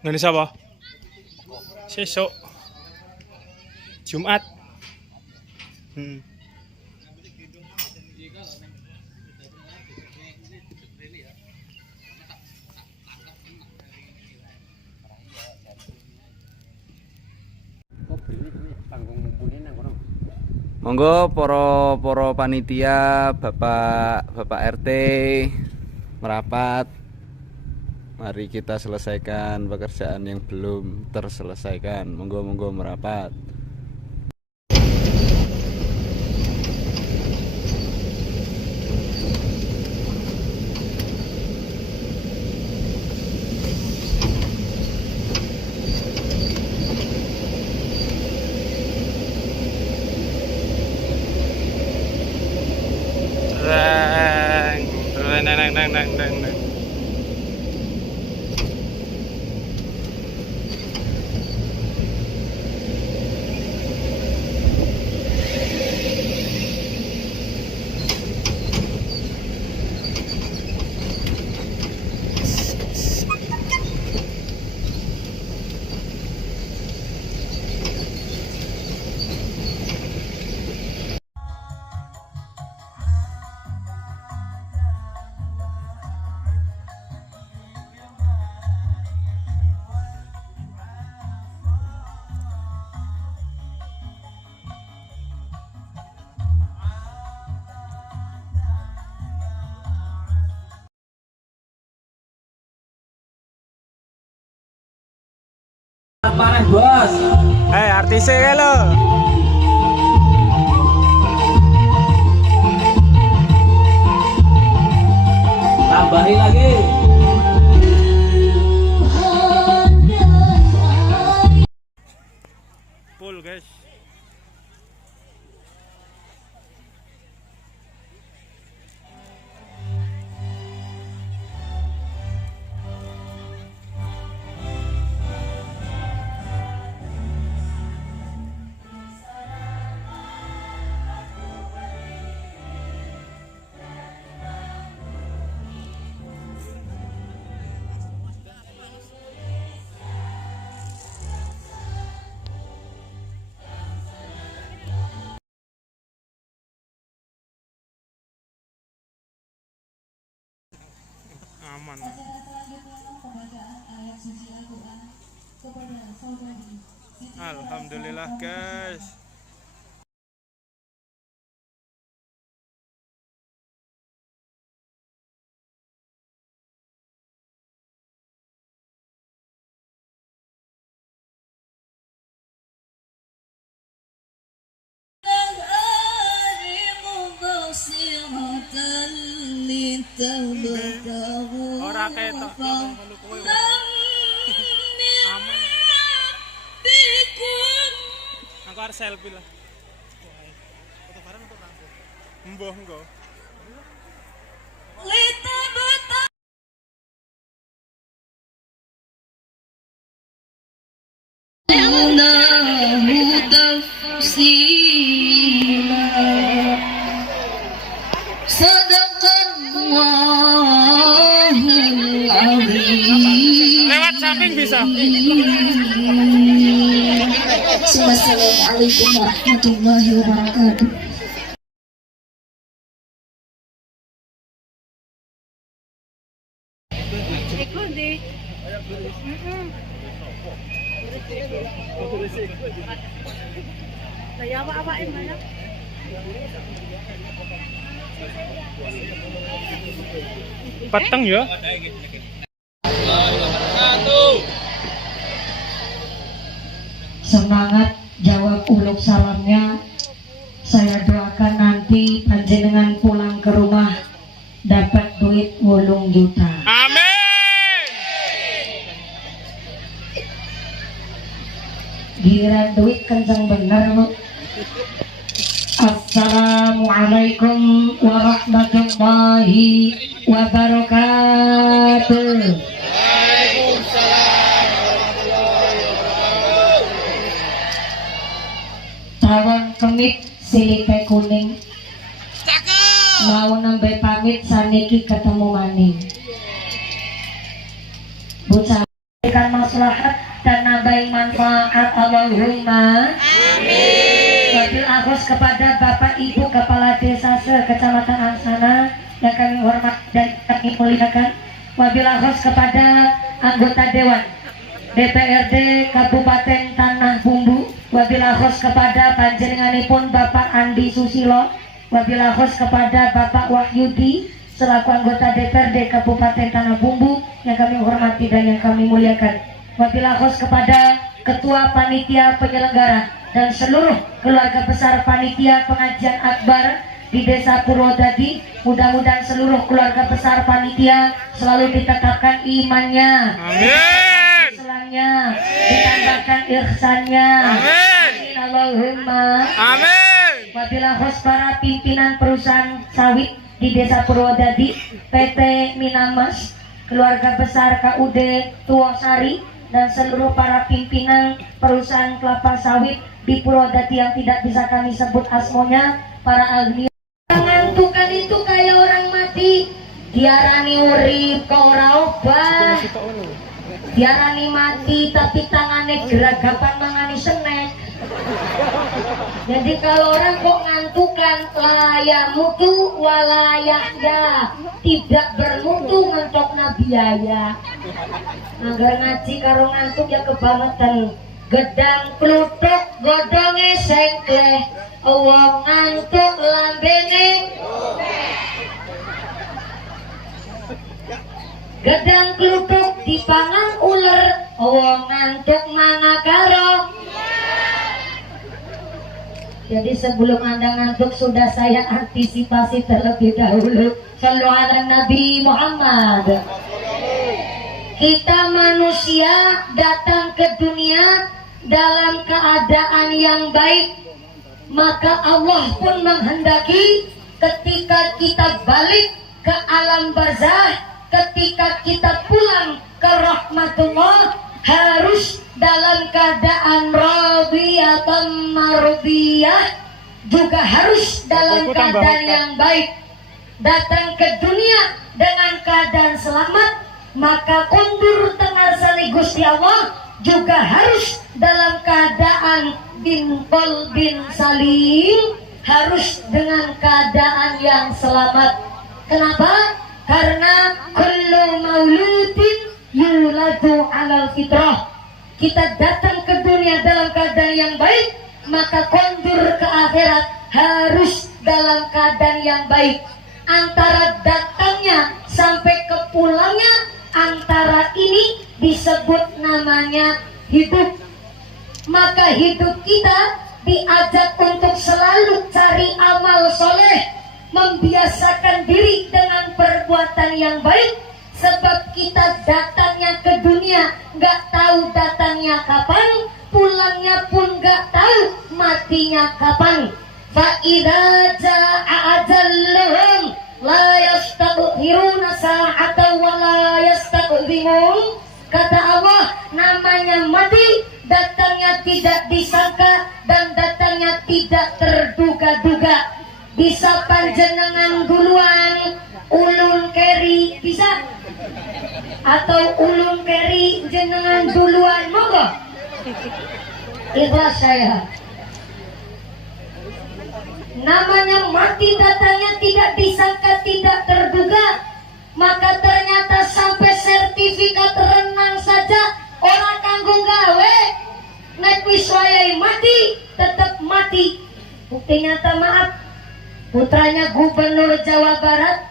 Indonesia apa? Sesok Jumat. Monggo poro panitia, bapak RT merapat. Mari kita selesaikan pekerjaan yang belum terselesaikan. Monggo merapat. Neng. Parah bos. Artisnya lo. Tambahin lagi. Full guys. Aman. Alhamdulillah guys. Ora ketok aman. Aku harus selfie lah. Foto bareng untuk rambut. Emboh engko. Lewat samping bisa. Assalamualaikum warahmatullahi wabarakatuh. Peteng ya. Semangat jawab uluk salamnya. Saya doakan nanti panjenengan pulang ke rumah dapat duit 8 juta. Amin. Giliran duit kencang bener Bu. Assalamualaikum warahmatullahi wabarakatuh. Tawang kemit silike kuning. Mau nambah pamit saniki ketemu maning. bocah berikan maslahat dan nambahin manfaat. Allahumma amin. Wabil akhos kepada Bapak Ibu Kepala Desa Kecamatan Angsana yang kami hormat dan kami muliakan. Wabil akhos kepada anggota Dewan DPRD Kabupaten Tanah Bumbu. Wabil akhos kepada panjenenganipun Bapak Andi Susilo. Wabil akhos kepada Bapak Wahyudi selaku anggota DPRD Kabupaten Tanah Bumbu yang kami hormati dan yang kami muliakan. Wabil akhos kepada Ketua Panitia Penyelenggara dan seluruh keluarga besar Panitia Pengajian Akbar di Desa Purwodadi. Mudah-mudahan seluruh keluarga besar Panitia selalu ditetapkan imannya, Islamnya, ditambahkan ihsannya. Amin. Allahumma amin. Wabilah host para pimpinan perusahaan sawit di Desa Purwodadi, PT Minamas, keluarga besar KUD Tuwosari, dan seluruh para pimpinan perusahaan kelapa sawit di Purwodadi yang tidak bisa kami sebut asmonya, para ahli. Ngantukan itu kayak orang mati, diarani urip kok ora obah, diarani mati tapi tangannya geragapan mangani senek. Jadi kalau orang kok ngantukan, layak mutu walayahya, tidak bermutu ngentok biaya. Agar ngaji karo ngantuk ya kebangetan. Gedang kluthuk godhonge sengkleh, wong ngantuk lambene. Gedang kluthuk dipangan uler, wong ngantuk mangakaro. Jadi sebelum Anda ngantuk sudah saya antisipasi terlebih dahulu. Shallu ala Nabi Muhammad. Kita manusia datang ke dunia dalam keadaan yang baik, maka Allah pun menghendaki ketika kita balik ke alam barzah, ketika kita pulang ke rahmatullah, harus dalam keadaan radiyatan mardiyah, juga harus dalam keadaan yang baik. Datang ke dunia dengan keadaan selamat, maka kundur tengar sali Gusti Allah juga harus dalam keadaan bin qalbin salim, harus dengan keadaan yang selamat. Kenapa? Karena kullu mauludin yuladu alal fitrah. Kita datang ke dunia dalam keadaan yang baik, maka kondur ke akhirat harus dalam keadaan yang baik. Antara datangnya sampai ke pulangnya, antara ini disebut namanya hidup. Maka hidup kita diajak untuk selalu cari amal soleh, membiasakan diri dengan perbuatan yang baik. Sebab kita datangnya ke dunia gak tahu datangnya kapan, pulangnya pun gak tahu matinya kapan. Fa'idha ja'a ajalluhum la yastaghfiruna sa'atan wa la yastaghfimun. Kata Allah, namanya mati datangnya tidak disangka dan datangnya tidak terduga-duga. Bisa panjenengan duluan, ulun keri bisa, atau ulun keri jenengan duluan, monggo. Ikhlas saya. Namanya mati datangnya tidak disangka, tidak terduga. Maka ternyata sampai sertifikat renang saja orang kanggo gawe, nek wis wayahe mati tetap mati. Bukti nyata, maaf, putranya Gubernur Jawa Barat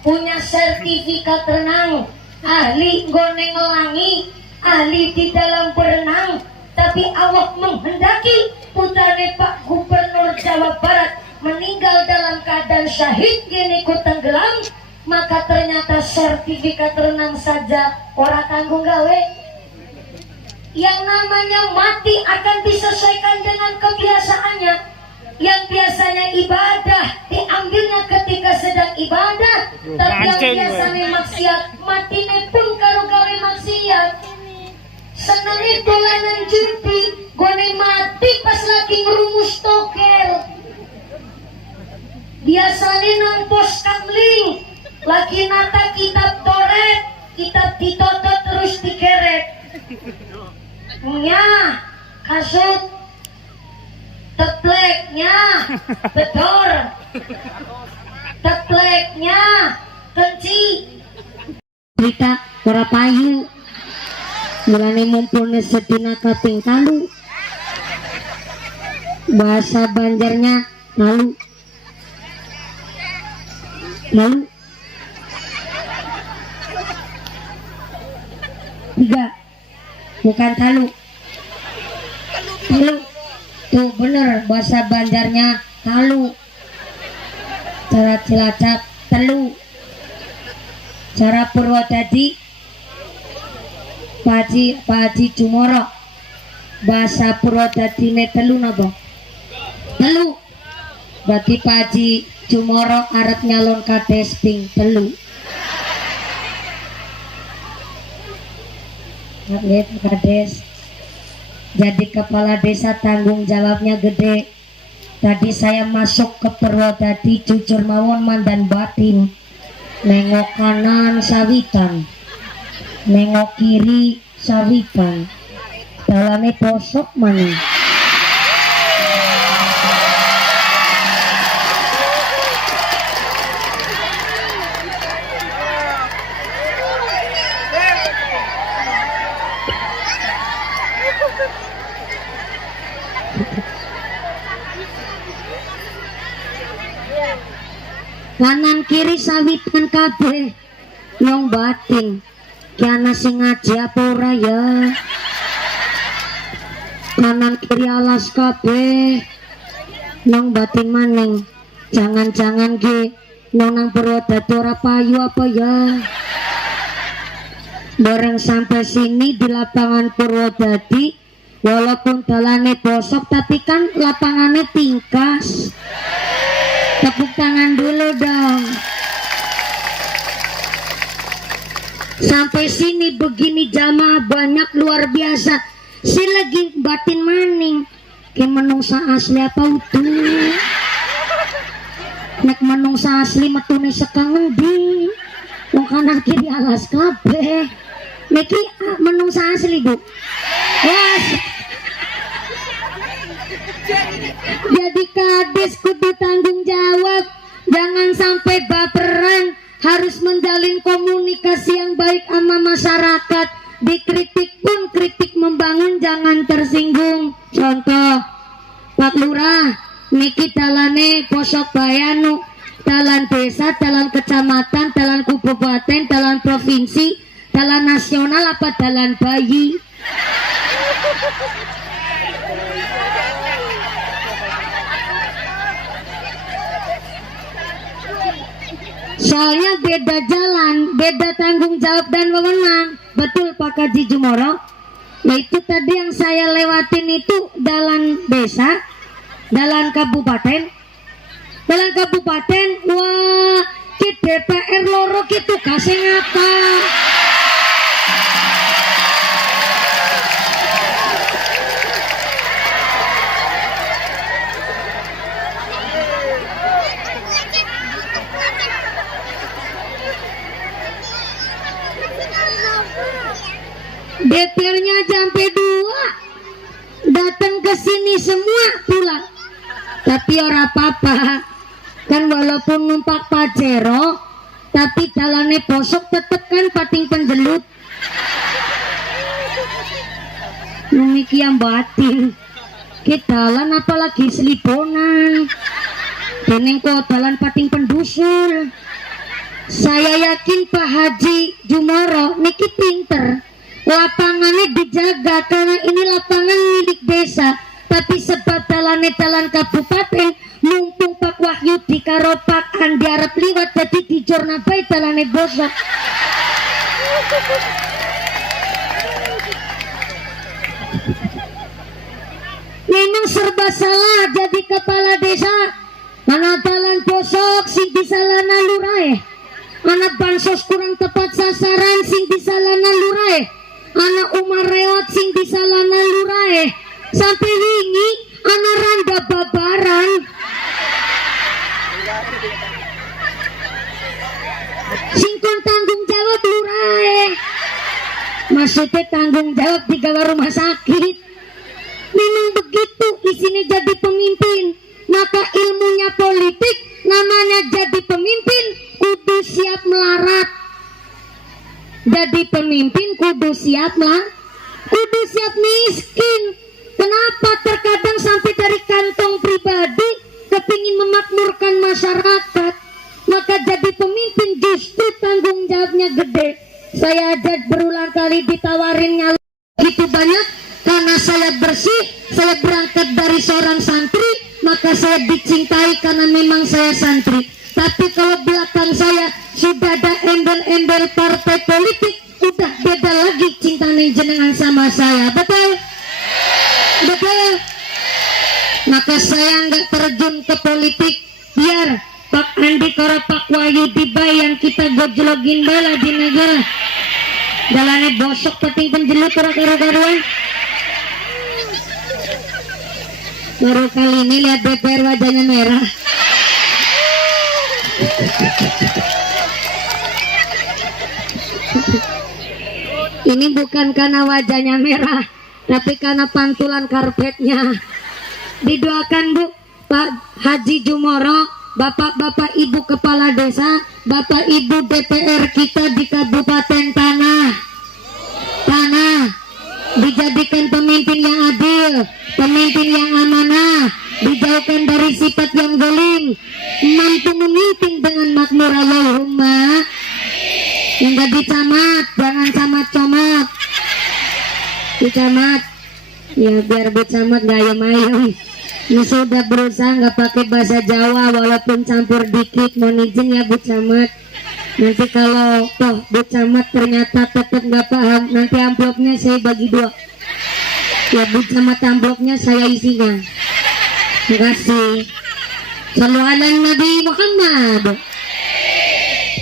punya sertifikat renang, ahli nggone ngelangi, ahli di dalam berenang, tapi Allah menghendaki putrane Pak Gubernur Jawa Barat meninggal dalam keadaan syahid, gini ku tenggelam. Maka ternyata sertifikat renang saja orang kanggo gawe. Yang namanya mati akan disesuaikan dengan kebiasaannya. Yang biasanya ibadah diambilnya ketika sedang ibadah, tapi yang biasanya maksiat matine pun karo gawe maksiat. Senenge dolanan judi, gone mati pas lagi ngerumus tokel. Biasanya nang pos kamling lagi nata kitab toret, kitab ditotot terus dike Bedor. Tepleknya kenci. Kita ora payu. Mulane mumpulne sedina kaping 3. Bahasa Banjarnya lalu. Lalu 3 bukan talu. Talu tuh bener bahasa Banjarnya talu. Cara Cilacap telu. Cara Purwodadi Paji Cumoro. Bahasa Purwodadi ne telu napa? Telu. Berarti Paji Cumoro arep nyalon kades ping 3. Lihat kades. Jadi kepala desa tanggung jawabnya gede. Tadi saya masuk ke Purwodadi jujur mawon mandan batin. Nengok kanan sawitan, nengok kiri sawitan. Dalane posok mana? Kanan kiri sawitan kabeh nyong batin. Kiana sing ngaji apa ora ya? Kanan kiri alas kabeh nyong batin maning. Jangan-jangan ge nyong nang Purwodadi ora payu apa ya? Bareng sampai sini di lapangan Purwodadi, walaupun dalane bosok tapi kan lapangannya tingkas. Tepuk tangan dulu dong. Sampai sini begini jamaah banyak luar biasa. Si lagi batin maning. Ke menungsa asli apa utuh? Nek menungsa asli metune sekang ngendi? Wong kanan kiri alas kabeh. Niki menungsa asli Bu. Wah. Jadi kades kudu tanggung jawab. Jangan sampai baperan. Harus menjalin komunikasi yang baik sama masyarakat. Dikritik pun kritik membangun, jangan tersinggung. Contoh Pak Lurah niki dalane posok bayanu, dalan desa, dalan kecamatan, dalan kabupaten, dalan provinsi, dalan nasional apa dalan bayi. Soalnya beda jalan, beda tanggung jawab dan wewenang. Betul Pak Haji Jumoro. Nah itu tadi yang saya lewatin itu dalan desa, dalan kabupaten. Dalan kabupaten, wah ki DPR loro gitu kasih ngapa. DPR-nya sampai 2 datang ke sini semua pulang. Tapi ora apa-apa. Kan walaupun numpak Pajero tapi dalane posok tetep kan pating penjelut. Demikian batin. Kita dalan apalagi seliponan. Deneng kok dalan pating pendusul. Saya yakin Pak Haji Jumoro niki pinter. Lapangannya dijaga karena ini lapangan milik desa. Tapi sebab dalane dalan kabupaten, mumpung Pak Wahyu di karo Pak Andi arep liwat jadi dijorna bae dalane bosok. Memang serba salah jadi kepala desa. Mana dalan bosok sing disalahna lurae. Anak bansos kurang tepat sasaran sing disalahna lurae. Anak Umar rewat sing disalahna lurae. Sampai wingi anak randa babaran. Sing kon tanggung jawab lurae. Maksudnya tanggung jawab di gawe rumah sakit. Memang begitu isinya jadi pemimpin. maka ilmunya politik, namanya jadi pemimpin kudu siap melarat. Jadi pemimpin kudu siap kudu siap miskin. Kenapa terkadang sampai dari kantong pribadi kepingin memakmurkan masyarakat, maka jadi pemimpin justru tanggung jawabnya gede. Saya aja berulang kali ditawarinnya gitu banyak karena saya bersih, saya berangkat dari seorang santri, maka saya dicintai karena memang saya santri. Tapi kalau belakang saya sudah ada embel-embel partai politik, udah beda lagi cinta jenengan sama saya. Betul? Betul? Maka saya nggak terjun ke politik, biar Pak Andi karo Pak Wahyu Diba yang kita gojlogin bala di negara. Jalannya bosok peting penjelut karu-karuan. Baru kali ini lihat DPR wajahnya merah. Ini bukan karena wajahnya merah, tapi karena pantulan karpetnya. Didoakan Bu Pak Haji Jumoro, Bapak-bapak Ibu Kepala Desa, Bapak Ibu DPR kita di Kabupaten Tanah dijadikan pemimpin yang adil, pemimpin yang amanah, dijauhkan dari sifat yang zalim, mampu memimpin dengan makmur Allahumma. Yang gak dicamat, jangan camat comot. Dicamat, ya biar dicamat gak ayam-ayam. Ini sudah berusaha nggak pakai bahasa Jawa walaupun campur dikit, mohon izin ya Bu Camat. Nanti kalau toh Bu Camat ternyata tetap nggak paham, nanti amplopnya saya bagi dua. Ya Bu Camat, amplopnya saya isinya. Terima kasih. Sallu ala Nabi Muhammad.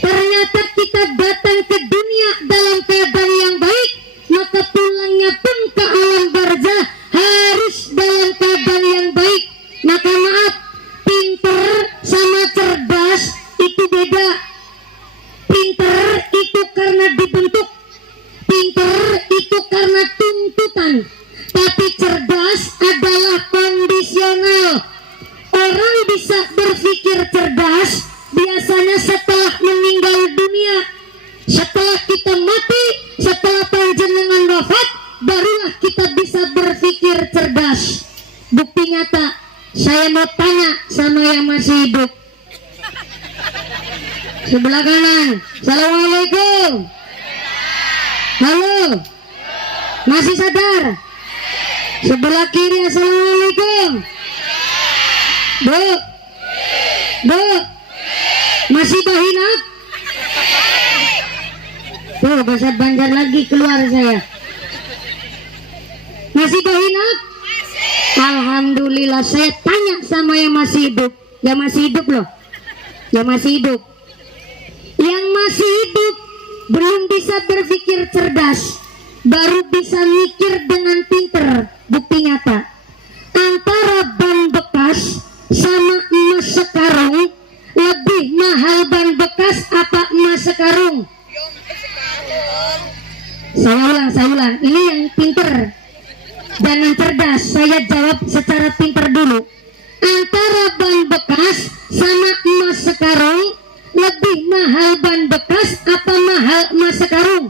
Ternyata kita datang ke dunia dalam keadaan yang baik, maka pulangnya pun ke alam barzah harus dalam keadaan yang baik. Maka maaf, pinter sama cerdas itu beda. Pinter itu karena dibentuk, pinter itu karena tuntutan, tapi cerdas adalah kondisional. Orang bisa berpikir cerdas biasanya setelah meninggal dunia, setelah kita mati, setelah panjenengan wafat, barulah kita bisa berpikir cerdas. Bukti nyata, saya mau tanya sama yang masih hidup. Sebelah kanan, assalamualaikum. Halo, masih sadar? Sebelah kiri, assalamualaikum. Bu, Bu, masih bahinap? Tuh, bahasa Banjar lagi keluar saya. Masih bahinap? Alhamdulillah. Saya tanya sama yang masih hidup. Yang masih hidup loh. Yang masih hidup. Yang masih hidup belum bisa berpikir cerdas, baru bisa mikir dengan pinter. Bukti nyata, antara ban bekas sama emas sekarung, lebih mahal ban bekas apa emas sekarung? Saya ulang. Ini yang pinter dan yang cerdas. Saya jawab secara pinter dulu. Antara ban bekas sama emas sekarung, lebih mahal ban bekas apa mahal emas sekarung?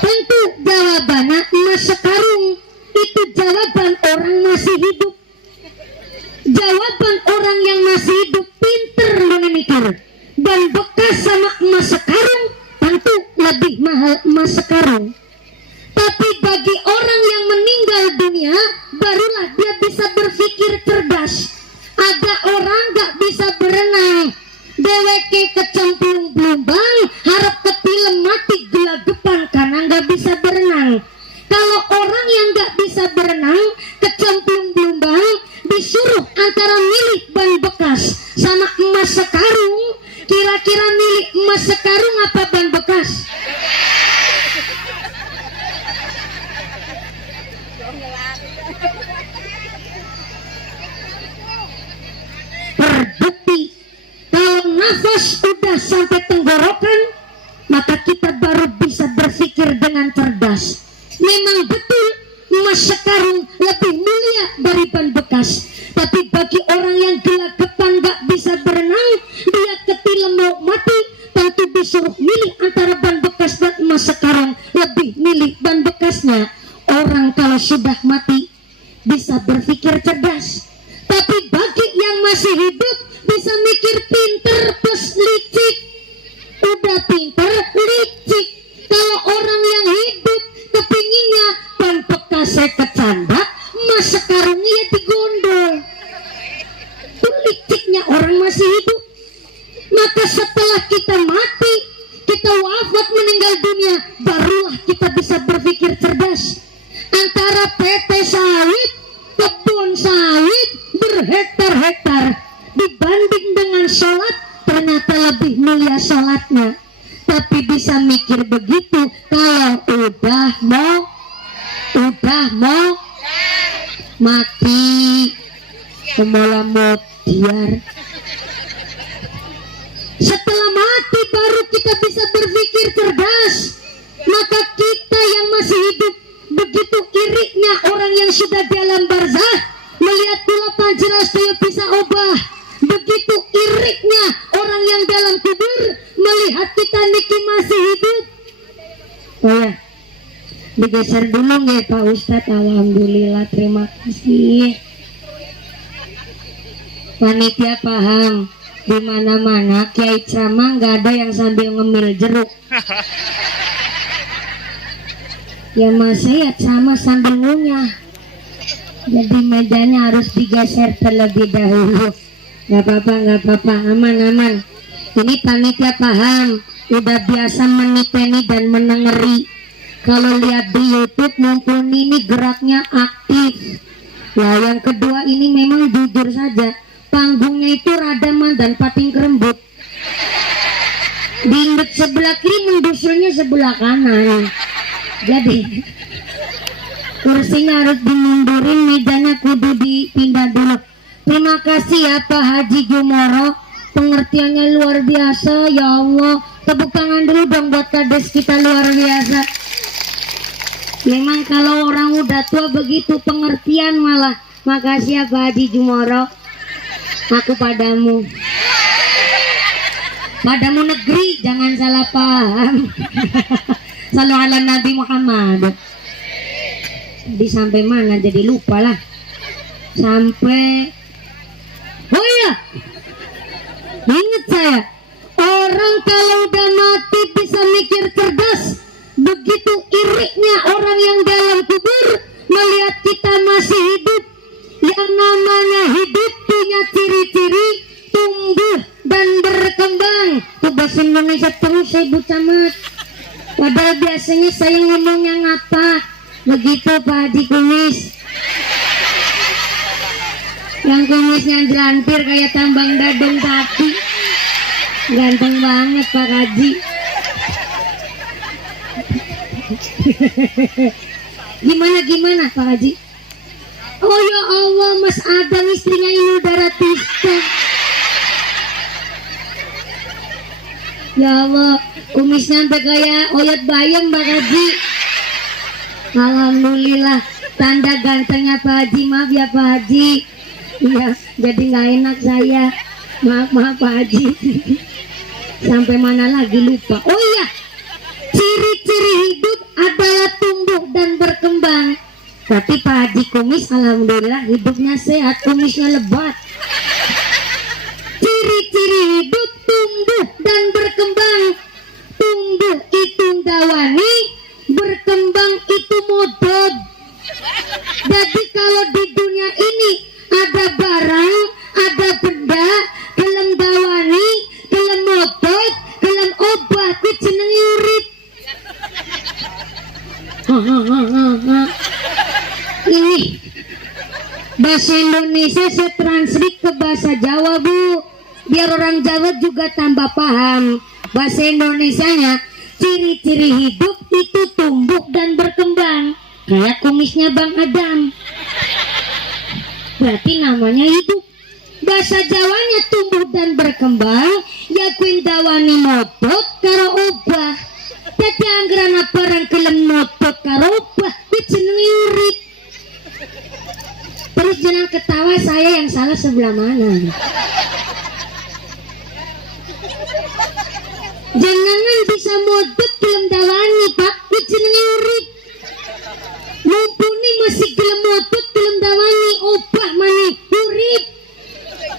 Tentu jawabannya emas sekarung. Itu jawaban orang masih hidup. Jawaban orang yang masih hidup pinter lu mikir. Ban bekas sama emas sekarung tentu lebih mahal emas sekarung. Tapi bagi orang yang meninggal dunia, barulah dia bisa berpikir cerdas. Ada orang gak bisa berenang, deweke kecemplung blumbang, harap ketilem mati gelagapan karena gak bisa berenang. Kalau orang yang gak bisa berenang, kecemplung blumbang, disuruh antara milik ban bekas sama emas sekarung, kira-kira milik emas sekarung apa ban bekas? Terbukti kalau nafas udah sampai tenggorokan, maka kita baru bisa berpikir dengan cerdas. Memang betul emas sekarung lebih mulia dari ban bekas, tapi bagi disuruh milih antara ban bekas dan emas sekarang, lebih milih ban bekasnya. Orang kalau sudah mati bisa berpikir cerdas, tapi bagi yang masih hidup bisa mikir pinter plus licik. Udah pinter licik. Kalau orang yang hidup kepinginnya ban bekasnya kecandak, emas sekarangnya ya digondol. Itu liciknya orang masih hidup. Maka setelah kita mati, kita wafat meninggal dunia, barulah kita bisa berpikir cerdas. Antara PT sawit, kebun sawit berhektar-hektar, dibanding dengan sholat, ternyata lebih mulia sholatnya. Tapi bisa mikir begitu kalau udah mau mati, semula mau biar. Setelah mati baru kita bisa berpikir cerdas. Maka kita yang masih hidup, begitu iriknya orang yang sudah dalam barzah melihat pula panjeras dia bisa obah. Begitu iriknya orang yang dalam kubur melihat kita niki masih hidup. Oh ya, digeser dulu ya Pak Ustadz. Alhamdulillah, terima kasih. Panitia paham. Di mana-mana kiai ceramah nggak ada yang sambil ngemil jeruk. Ya mas saya ceramah sambil ngunyah. Jadi mejanya harus digeser terlebih dahulu. Nggak apa-apa, aman. Ini panitia paham. Udah biasa meniteni dan menengeri. Kalau lihat di YouTube mumpuni ini geraknya aktif. Nah yang kedua ini memang jujur saja, panggungnya itu radaman dan pating kerembut. Dindut sebelah kiri, mendusulnya sebelah kanan. Jadi kursinya harus dimundurin, mejanya kudu dipindah dulu. Terima kasih ya Pak Haji Jumoro, pengertiannya luar biasa. Ya Allah, tepuk tangan dulu dong buat kades kita, luar biasa. Memang kalau orang udah tua begitu pengertian malah. Makasih ya Pak Haji Jumoro. Aku padamu negeri, jangan salah paham. Salu ala Nabi Muhammad. Jadi sampai mana jadi lupa lah. Sampai, oh iya, ingat saya, orang kalau udah mati bisa mikir cerdas. Begitu iriknya orang yang dalam kubur melihat kita masih hidup. Yang namanya hidup punya ciri-ciri tumbuh dan berkembang. Tuh bahasa Indonesia terus saya camat. Padahal biasanya saya ngomongnya ngapa. Begitu Pak Haji Kumis. Yang kumisnya jelantir kayak tambang dadung tapi ganteng banget Pak Haji. Gimana Pak Haji? Oh ya Allah, Mas Adam istrinya ini udara Tista. Ya Allah, kumisnya sampai kayak oyot bayam Pak Haji. Alhamdulillah, tanda gantengnya Pak Haji. Maaf ya Pak Haji. Iya, jadi nggak enak saya. Maaf Pak Haji. Sampai mana lagi lupa. Oh iya, ciri-ciri hidup adalah tumbuh dan berkembang. Tapi Pak Haji Kumis alhamdulillah hidupnya sehat, kumisnya lebat. Ciri-ciri hidup tumbuh dan berkembang. Tumbuh itu dawani, berkembang itu modod. Jadi kalau di dunia ini ada barang, ada benda, kelem dawani, kelem modod, kelem obat, ku jeneng urip. Ini bahasa Indonesia saya translate ke bahasa Jawa Bu, biar orang Jawa juga tambah paham. Bahasa Indonesianya, ciri-ciri hidup itu tumbuh dan berkembang kayak kumisnya Bang Adam, berarti namanya hidup. Bahasa Jawanya tumbuh dan berkembang ya kuin dawani modot karo obah. Jadi anggaran barang kelem modot karo obah jeneng urip. Terus jangan ketawa, saya yang salah sebelah mana? Jangan bisa modut gelem dawani Pak, jenenge urip. Mumpuni masih gelem modut gelem dawani, obah maneh urip.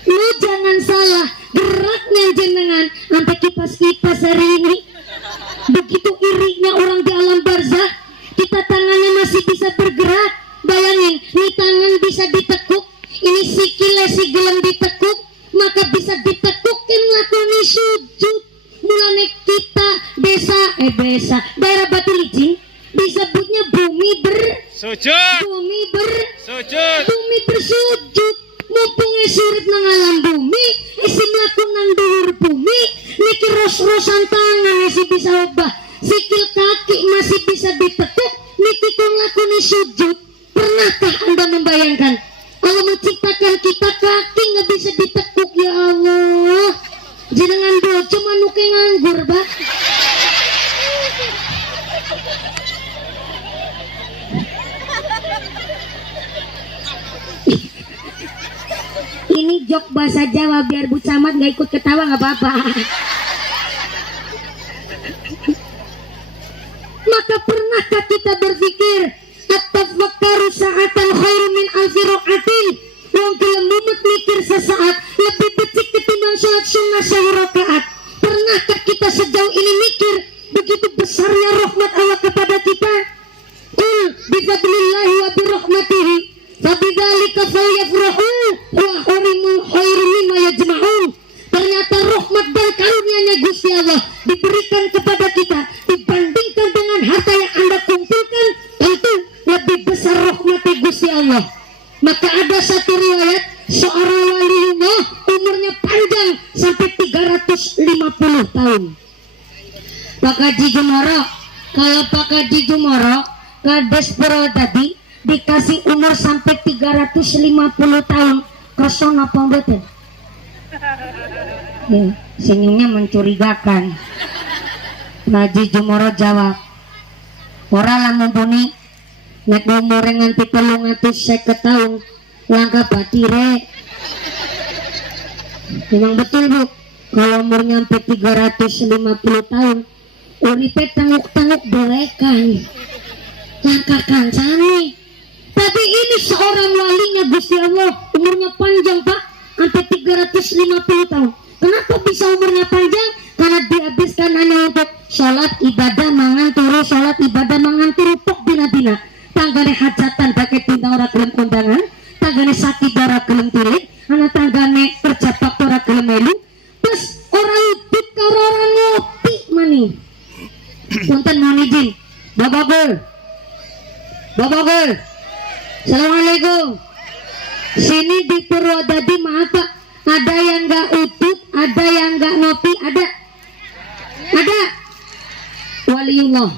Lu jangan salah, geraknya jenengan sampai kipas-kipas hari ini. Begitu irinya orang di alam barzah, kita tangannya masih bisa bergerak. Bayangin, ini tangan bisa ditekuk, ini sikile si gelem ditekuk, maka bisa ditekukkan lakoni sujud. Mulane kita desa daerah Batu Licin disebutnya bumi bersujud. Mumpung surip nang alam bumi, isi mlaku nang dhuwur bumi, niki ros-rosan tangan masih bisa obah, sikil kaki masih bisa ditekuk, niki kon lakoni sujud. Pernahkah Anda membayangkan Allah menciptakan kita kaki nggak bisa ditekuk? Ya Allah, jenengan bojo manuke nganggur, Pak. Ini jok bahasa Jawa, biar Bu Camat nggak ikut ketawa nggak apa-apa. Maka pernahkah kita berpikir at-tafakkaru sa'atan khairu min alfi raqatin? Wong gelem mumet mikir sesaat lebih becik ketimbang salat sunnah 1000 rakaat. Pernahkah kita sejauh ini mikir begitu besarnya rahmat Allah kepada kita? Qul bifadlillahi wa birahmatihi fabidzalika falyafrahu wa hurimul khairu mimma yajma'un. Ternyata rahmat dan karunia-Nya Gusti Allah diberikan kepada kita dibandingkan dengan harta yang Anda kumpulkan, tentu lebih besar rahmat Gusti Allah. Maka ada satu riwayat seorang waliullah umurnya panjang sampai 350 tahun. Pak Haji Jumoro, kalau Pak Haji Jumoro kades tadi dikasih umur sampai 350 tahun, kosong apa mboten? Senyumnya mencurigakan. Haji Jumoro jawab, ora lamun puni nek umur nganti 350 tahun langkah batire. Memang betul Bu, kalau umurnya sampai 350 tahun uripe tenguk-tenguk bolekan langkah kancane. Tapi ini seorang walinya Gusti Allah umurnya panjang Pak, sampai 350 tahun. Kenapa bisa umurnya panjang? Karena dihabiskan hanya untuk sholat ibadah mangan turu, sholat ibadah mangan turu, tok bina-bina. Tanggane hajatan pakai tindang ora gelem kondangan, tanggane sakit ora gelem tilik, ana tanggane kerja bakti ora gelem melu, terus ora udut karo ora ngopi maning. Punten mohon izin, Bapak Gul. Assalamualaikum. Sini di Purwodadi maaf Pak, ada yang nggak udut, ada yang nggak ngopi, ada waliullah.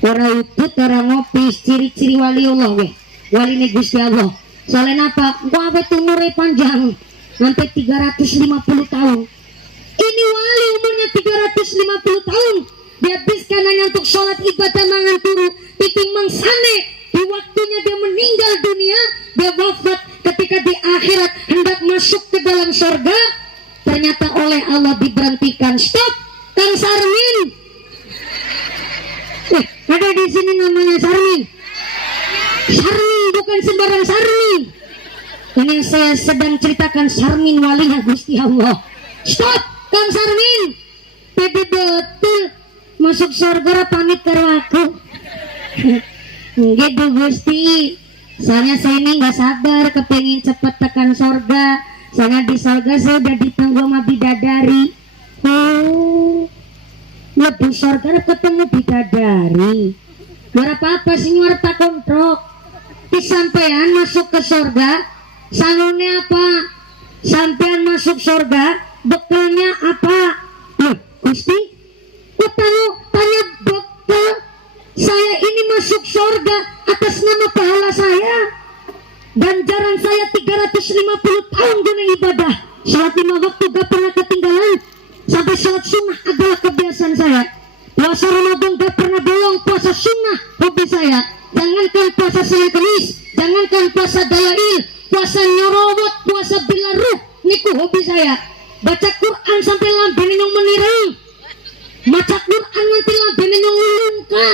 Orang udut, orang ngopi, ciri-ciri waliullah weh. Wali ini Gusti Allah. Soalnya apa? Gua awet umurnya panjang sampai 350 tahun. Ini wali umurnya 350 tahun. Dihabiskan hanya untuk sholat ibadah mangan turu, timbang sane. Di waktunya dia meninggal dunia, dia wafat ketika di akhirat hendak masuk ke dalam surga, ternyata oleh Allah diberhentikan. Stop, Kang Sarmin. Ada di sini namanya Sarmin. Sarmin bukan sembarang Sarmin. Ini yang saya sedang ceritakan Sarmin walinya Gusti Allah. Stop, Kang Sarmin. Pede betul masuk surga pamit karo aku. Gitu Gusti. Soalnya saya ini nggak sabar kepengen cepat tekan surga. Soalnya di surga saya udah ditunggu sama bidadari. Oh, lebih surga ketemu bidadari. Berapa sih nyuar tak kontrok. Disampaian masuk ke surga, salonnya apa? Sampean masuk surga, bekalnya apa? Loh, Gusti, kok tanya bekal? Saya ini masuk surga atas nama pahala saya. Ganjaran saya 350 tahun guna ibadah. Salat 5 waktu gak pernah ketinggalan. Sampai salat sunnah adalah kebiasaan saya. Puasa Ramadan gak pernah bolong. Puasa sunnah hobi saya. Jangankan puasa Senin Kemis, jangankan puasa Dalail, puasa Nyorowot, puasa Bilaruh, niku hobi saya. baca Quran sampai lambene nyong menirang, maca Quran nanti lambene nyong ngelungka.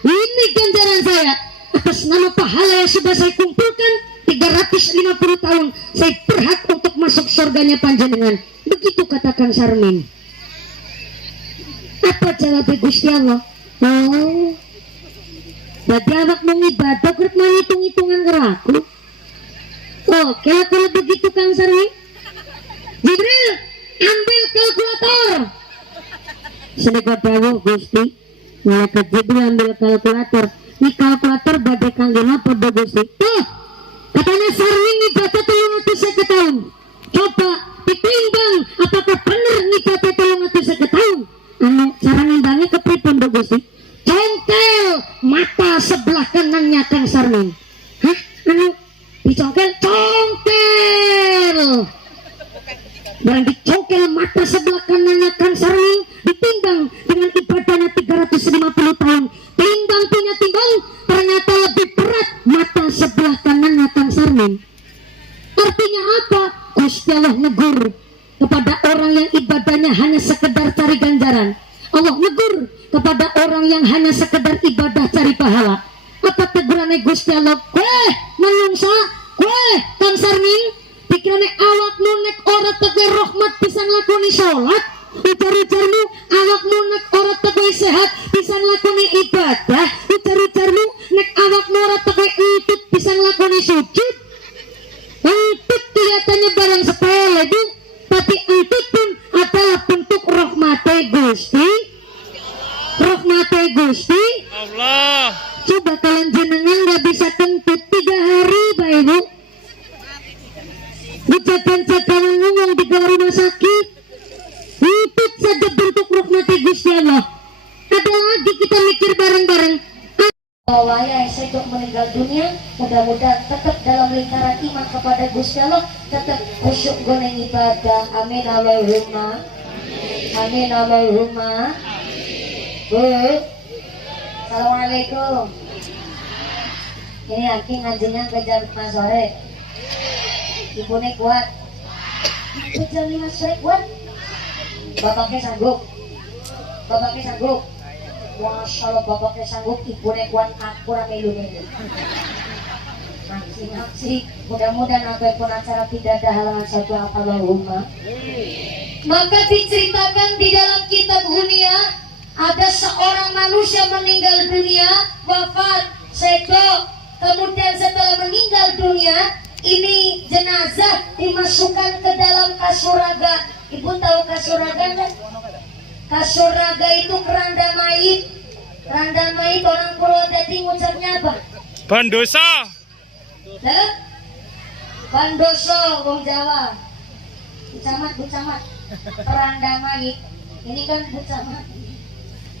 Ini ganjaran saya atas nama pahala yang sudah saya kumpulkan 350 tahun. Saya berhak untuk masuk surganya panjenengan. Begitu kata Kang Sarmin. Apa jawab Gusti Allah? Oh, berarti awak mau ibadah kurit menghitung-hitungan keraku. Oh, kalau begitu Kang Sarmin, Jibril ambil kalkulator. Sedekah dawuh Gusti, malaikat Jibril ambil kalkulator. Ini kalkulator badai kangge napa Gusti? Tuh, katanya Sarmin ibadah 350 tahun. Coba ditimbang apakah benar ibadah 350 tahun? Anu cara nimbangnya kepripun Gusti? Congkel mata sebelah kanannya Kang Sarmin. Hah? Anu dicongkel? Congkel. Dan dicongkel mata sebelah kanannya Kang Sarmin, ditimbang dengan ibadahnya 350 tahun. Timbang punya timbang, ternyata lebih berat mata sebelah kanannya Kang Sarmin. Artinya apa? Gusti Allah negur kepada orang yang ibadahnya hanya sekedar cari ganjaran. Allah negur kepada orang yang hanya sekedar ibadah cari pahala. Apa tegurannya Gusti Allah? Kue menungsa, kue Kang Sarmin, pikirannya awakmu nek ora tegue rahmat pisan lakoni sholat, ujar-ujarmu awakmu nek ora tegue sehat pisan lakoni ibadah, ujar-ujarmu nek awakmu ora tegue entut pisan lakoni sujud. Entut kelihatannya barang sepele Bu, tapi entut pun adalah bentuk rahmate Gusti. Rahmate Gusti Allah. Coba kalian jenengan nggak bisa kentut 3 hari Pak Ibu, ucapan-ucapan ngomong di rumah sakit, itu saja bentuk rahmati Gusti Allah. Ada lagi kita mikir bareng-bareng. Bahwa ya saya meninggal dunia, mudah-mudahan tetap dalam lingkaran iman kepada Gusti Allah, tetap khusyuk goneng ibadah. Amin Allahumma. Amin Allahumma. Bu, Assalamualaikum. Ini Aki ngajinya ke jam 5 sore. Ibu nih kuat. Ke jam 5 sore kuat. Bapaknya sanggup. Bapaknya sanggup. Masya Allah bapaknya sanggup. Ibu nih kuat. Aku ramelu nih. Maksi. Mudah-mudahan apapun acara tidak ada halangan satu Allahumma. Maka diceritakan di dalam kitab Hunia, ada seorang manusia meninggal dunia, wafat, sedok. Kemudian setelah meninggal dunia, ini jenazah dimasukkan ke dalam kasuraga. Ibu tahu kasuraga kan? Kasuraga itu keranda mayit. Keranda mayit orang Purwodadi ngucapnya apa? Bandosa. Lah? Bandoso, wong Jawa. Bucamat. Keranda mayit. Ini kan bucamat.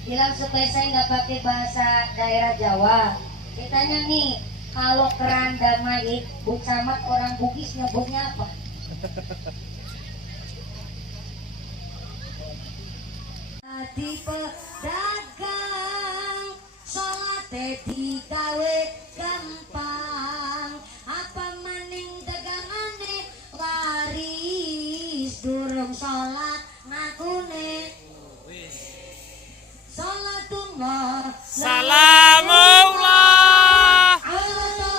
Bilang supaya saya nggak pakai bahasa daerah Jawa. Ditanya nih, kalau keranda mayit, bucamat orang Bugis nyebutnya apa? Di pedagang, sholatnya digawe gampang. Apa maning dagangane laris, durung sholat ngakune. Salatullah Salamullah ala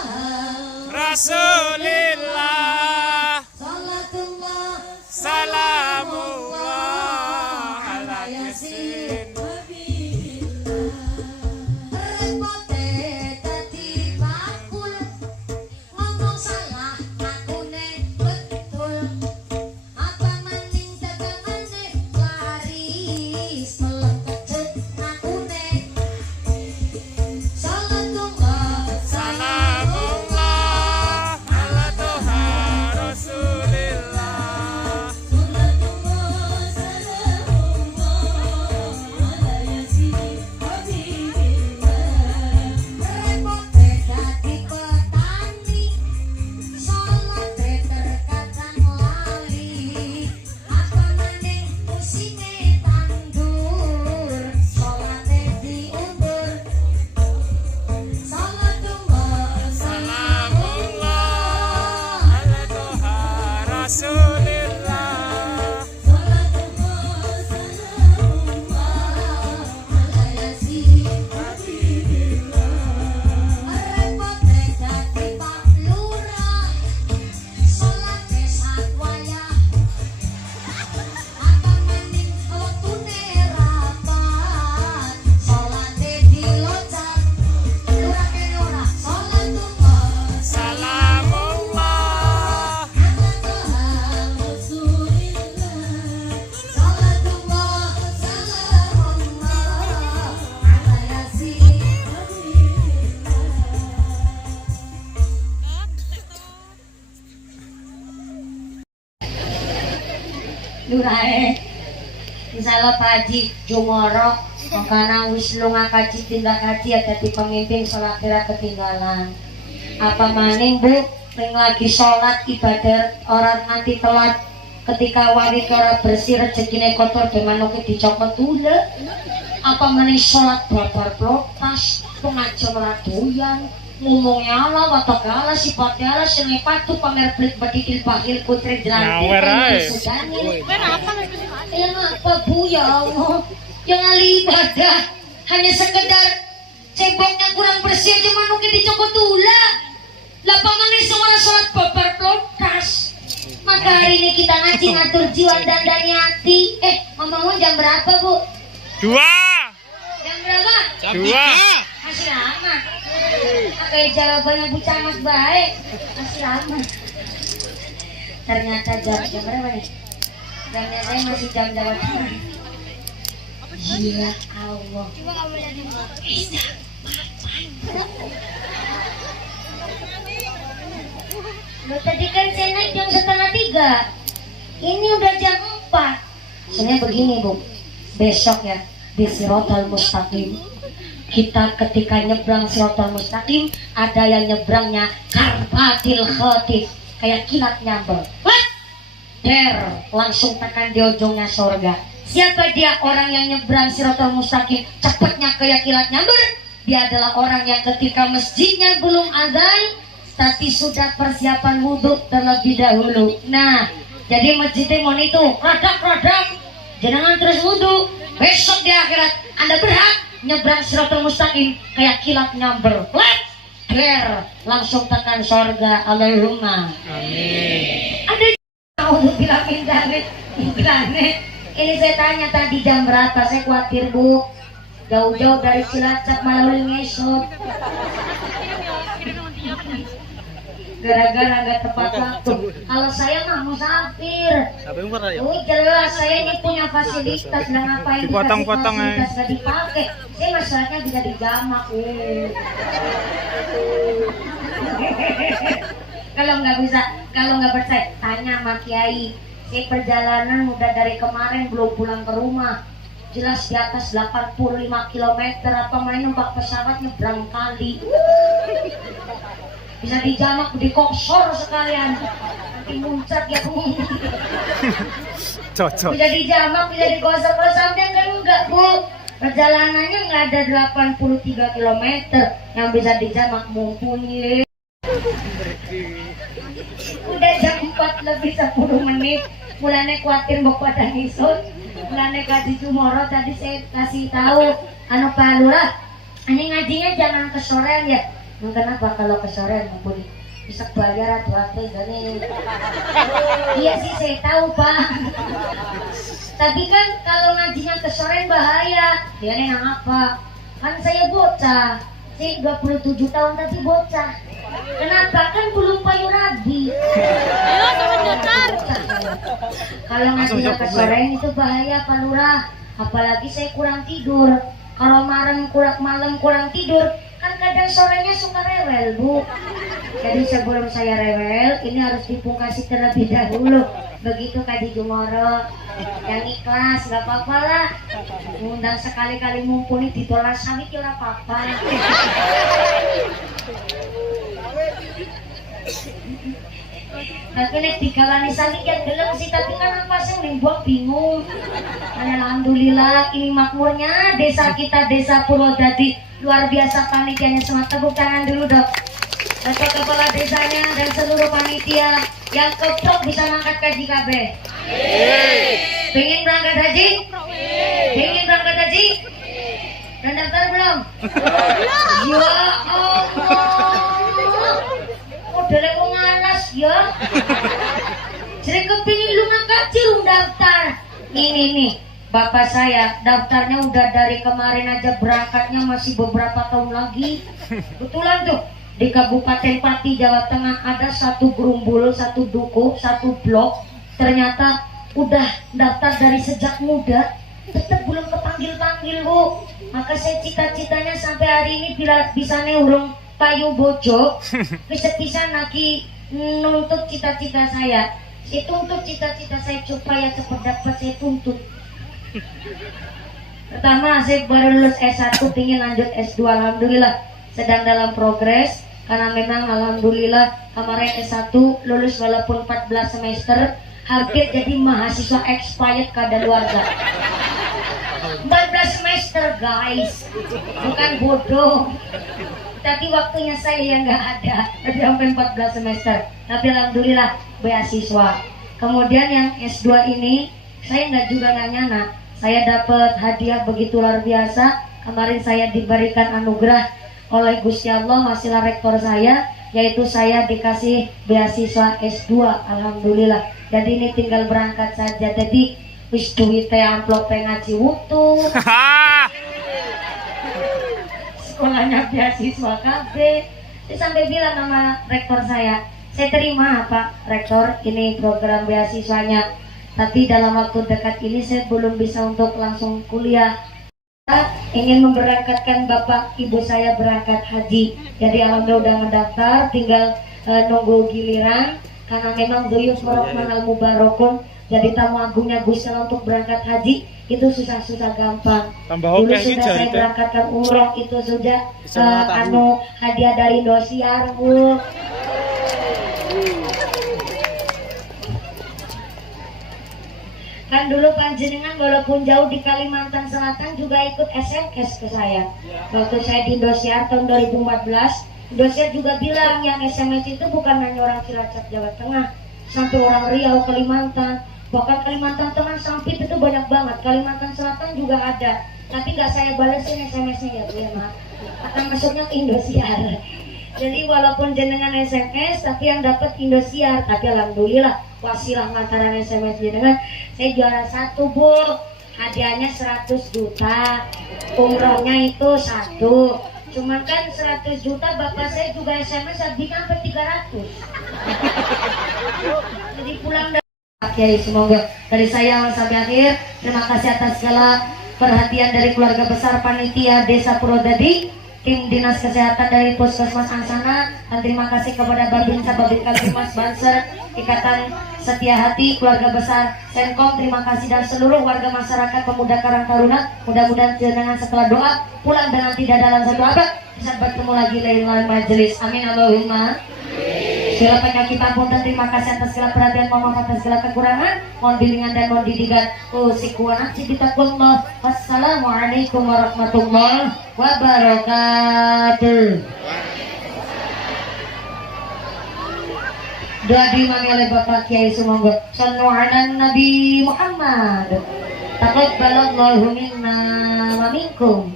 Rasulillah. salatullah Salamullah ala yasin. repote dadi bakul, ngomong salah ngakune betul. Apa maning dagangane laris, melengkecut ngakune lurae. Insyaallah Pak Haji Jumoro mangkana wis lunga kaji tindak kaji ada di pemimpin sholat kira ketinggalan. Apa maning Bu, ring lagi sholat ibadah orang nanti telat ketika wanita orang bersih rezekine kotor dan manuknya dicopot dulu. Apa maning sholat babar protas pengajar radoyan ngomongnya Allah watak Allah sifatnya Allah sengai patuh pamer pelit badikil bakil putri jelantik sudanin yang apa Bu ya Allah yang ahli ibadah hanya sekedar ceboknya kurang bersih aja manuknya dicopot dulu. Lapangan suara sholat babar protas. Maka hari ini kita ngaji ngatur jiwa dan dari hati. Ngomong jam berapa Bu? 2. Jam berapa? Jam 2. Masih lama. Kayak jawabannya Bu Camas baik. Masih lama. Ternyata jam berapa nih? Ternyata masih jam 8. Ya Allah. Loh, tadi kan saya naik jam 2:30. Ini udah jam 4. Sebenarnya begini Bu, besok ya di Siratal Mustaqim kita ketika nyebrang Siratal Mustaqim ada yang nyebrangnya karbatil khatif kayak kilat nyamber. Langsung tekan di ujungnya surga. Siapa dia orang yang nyebrang Siratal Mustaqim cepatnya kayak kilat nyamber? Dia adalah orang yang ketika masjidnya belum azan tapi sudah persiapan wudhu terlebih dahulu. Nah, jadi masjidnya mau itu radak jangan terus wudhu. Besok di akhirat Anda berhak nyebrang Siratal Mustaqim kayak kilat nyamber. Langsung tekan surga. Allahumma amin. Ada untuk bilangin dari ini saya tanya tadi jam berapa, saya khawatir Bu jauh-jauh dari Cilacap melalui ngesot gara-gara nggak tepat waktu. Kalau saya mah musafir. Jelas saya ini punya fasilitas dan ngapain dikasih fasilitas nggak dipakai. Saya masalahnya bisa dijamak. Kalau nggak percaya tanya sama Kiai. Saya perjalanan udah dari kemarin belum pulang ke rumah. Jelas di atas 85 km apa main numpak pesawat nyebrang kali. Bisa dijamak dikosor sekalian. Nanti muncrat ya Bu. Cocok. Bisa dijamak, bisa dikosor. Kalau sampai kan enggak Bu. Perjalanannya nggak ada 83 km yang bisa dijamak mumpuni. Udah jam 4 lebih 10 menit. Mulane khawatir mbok pada ngisut. Mulane Kaji Jumoro tadi saya kasih tahu Pak Lurah, ini ngajinya jangan kesorean ya. Kenapa kalau kesorean mumpuni bisa bayar atau apa gini? Iya sih saya tahu Pak. Tapi kan kalau ngajinya kesorean bahaya. Dia nang apa? Kan saya bocah. Saya 27 tahun tapi bocah. Kenapa? Kan belum payurabi. Kalau ngajinya kesorean itu bahaya Pak Lurah. Apalagi saya kurang tidur. Kalau malam kurang tidur, kan kadang sorenya suka rewel Bu. Jadi sebelum saya rewel, ini harus dipungkasi terlebih dahulu. Begitu Kaji Jumoro. Yang ikhlas, gak apa-apa lah. Undang sekali-kali mumpuni ditolak sawit ya gak apa-apa. Tapi nek digalani sawit yang gelem sih, tapi kan apa sih buat bingung. Alhamdulillah ini makmurnya desa kita, Desa Purwodadi luar biasa panitianya. Semangat, tepuk tangan dulu dok. Bapak kepala desanya dan seluruh panitia yang keprok bisa mengangkat kaji KB. Pengen berangkat haji? Pengen berangkat haji? Dan daftar belum? Ya Allah. Udah lewat ngalas ya. Sering kepingin lu ngangkat rum daftar. Nih bapak saya daftarnya udah dari kemarin aja, berangkatnya masih beberapa tahun lagi. Betulan tuh di Kabupaten Pati Jawa Tengah ada satu gerumbul, satu dukuh, satu blok. Ternyata udah daftar dari sejak muda, tetap belum kepanggil-panggil Bu. Maka saya cita-citanya sampai hari ini bila bisa neurung payu bojo bisa lagi nuntut cita-cita saya. Saya tuntut cita-cita saya supaya cepat dapat, saya tuntut. Pertama, saya baru lulus S1, ingin lanjut S2. Alhamdulillah sedang dalam progres, karena memang alhamdulillah kemarin S1 lulus walaupun 14 semester, hampir jadi mahasiswa expired kadaluarsa. 14 semester guys, bukan bodoh, tapi waktunya saya yang nggak ada, tapi sampai 14 semester. Tapi alhamdulillah beasiswa. Kemudian yang S2 ini saya nggak nyana, saya dapat hadiah begitu luar biasa. Kemarin saya diberikan anugerah oleh Gusti Allah, wasilah rektor saya, yaitu saya dikasih beasiswa S2. Alhamdulillah. Jadi ini tinggal berangkat saja. Jadi wis duwite amplop ngaji wutu. Sekolahnya beasiswa KB. Saya sampai bilang sama rektor saya terima Pak Rektor, ini program beasiswanya, tapi dalam waktu dekat ini saya belum bisa untuk langsung kuliah. Saya ingin memberangkatkan Bapak Ibu saya berangkat haji. Jadi alhamdulillah udah ngedaftar, tinggal nunggu giliran, karena memang duyuf merokmanal mubarokun. Jadi tamu agungnya Gusti Allah untuk berangkat haji itu susah-susah gampang. Dulu sudah saya berangkatkan umroh, itu sudah hadiah dari Indosiar, Bu. Kan dulu panjenengan walaupun jauh di Kalimantan Selatan juga ikut SMS ke saya. Waktu saya di Indosiar tahun 2014, Indosiar juga bilang yang SMS itu bukan hanya orang Cilacap Jawa Tengah, sampai orang Riau, Kalimantan, bahkan Kalimantan Tengah Sampit itu banyak banget. Kalimantan Selatan juga ada, tapi nggak saya balesin SMS-nya ya Bu ya, maaf. Akan masuknya ke Indosiar. Jadi walaupun jenengan SMS tapi yang dapat Indosiar, tapi alhamdulillah wasilah lantaran SMS jenengan saya juara 1 Bu, hadiahnya 100 juta, umrohnya itu 1. Cuman kan 100 juta bapak saya juga SMS habisnya sampai 300. Jadi pulang dari Kiai, semoga dari saya sampai akhir. Terima kasih atas segala perhatian dari keluarga besar panitia Desa Purwodadi, tim dinas kesehatan dari Puskesmas Angsana, dan terima kasih kepada Babinsa Babin Mas Banser, Ikatan Setia Hati, keluarga besar Senkom, terima kasih, dan seluruh warga masyarakat Pemuda Karang Taruna. Mudah-mudahan dengan setelah doa pulang dengan tidak dalam satu abad bisa bertemu lagi lain majelis. Amin Allahumma. Segala penyakit ampun, dan terima kasih atas segala perhatian, mohon maaf atas segala kekurangan, mohon bimbingan dan mohon didikan. Wassalamualaikum warahmatullahi wabarakatuh. Doa diimami oleh Bapak Kiai, semoga sallu ala Nabi Muhammad. Taqabbalallahu minna wa minkum.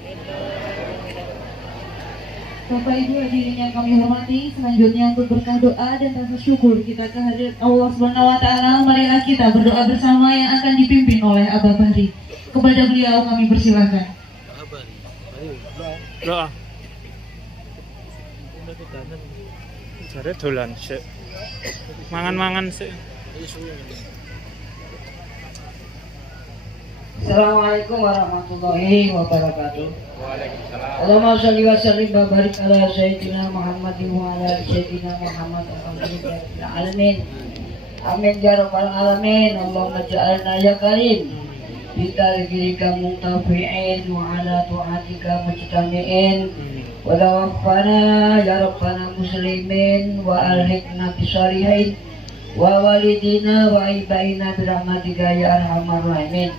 Bapak Ibu hadirin yang kami hormati, selanjutnya untuk berkah doa dan rasa syukur kita kehadirat Allah Subhanahu wa taala, marilah kita berdoa bersama yang akan dipimpin oleh Abah Bahri. Kepada beliau kami persilahkan. Doa. Jare dolan sik. Mangan-mangan sik. Assalamualaikum warahmatullahi wabarakatuh. Allahumma sholli wa sallim wa barik ala sayyidina Muhammadin wa ala sayyidina Muhammad alhamdulillahil alamin. Amin ya rabbal alamin. Allahumma ja'alna ya karim bitarikika muntafi'in wa ala tu'atika mujtami'in wa tawaffana ya rabbana muslimin wa alhiqna bisalihin wa walidina wa ibaina birahmatika ya arhamar rahimin.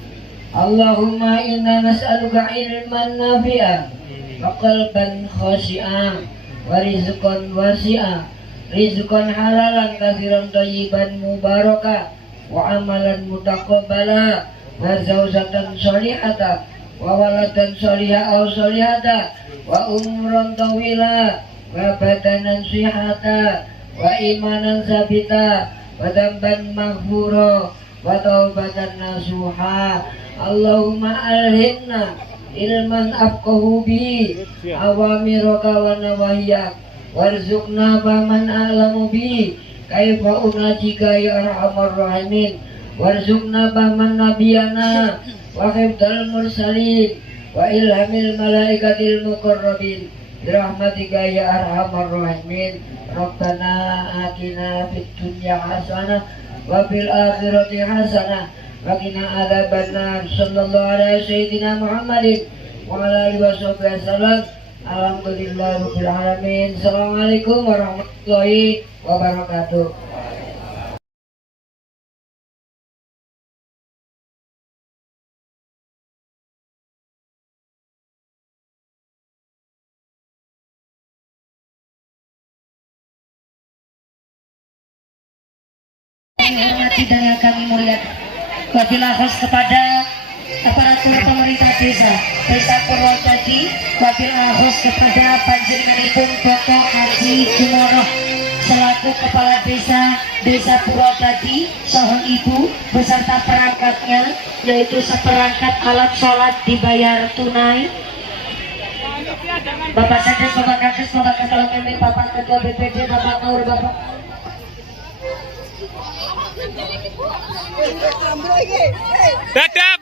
Allahumma inna nas'aluka ilman nafi'an wa qalban khashi'an wa rizqan wasi'an, rizqan halalan katsiran thayyiban mubaraka wa amalan mutaqabbala wa zawjatan sholihatan wa waladan sholiha aw sholihata wa umran tawila wa badanan sihata wa imanan sabita wa damban maghfura wa taubatan nasuha. Allahumma alhimna ilman afqahu bi awamiraka wa nawahiyak warzuqna faman a'lamu bi kaifa unajika ya arhamar rahimin warzuqna faman nabiyana wa hifdal mursalin wa ilhamil malaikatil muqarrabin birahmatika ya arhamar rahimin. Rabbana atina fid dunya hasanah wa fil akhirati hasanah wa qina adzabannar. Sallallahu alaihi sayyidina Muhammadin wa ala alihi wasallam. Alhamdulillahirabbil alamin. Assalamualaikum warahmatullahi wabarakatuh. Kami hormati dan yang kami muliakan. Wabillahi khas kepada aparatur pemerintah desa Purwodadi. Wabillahi khas kepada panjenenganipun Bapak Haji Jumoroh selaku kepala desa Purwodadi, saha ibu beserta perangkatnya, yaitu seperangkat alat sholat dibayar tunai. Bapak Sekdes, Bapak Kakes, Bapak Ketua MPM, Bapak Ketua BPD, Bapak Nur, Bapak Dadah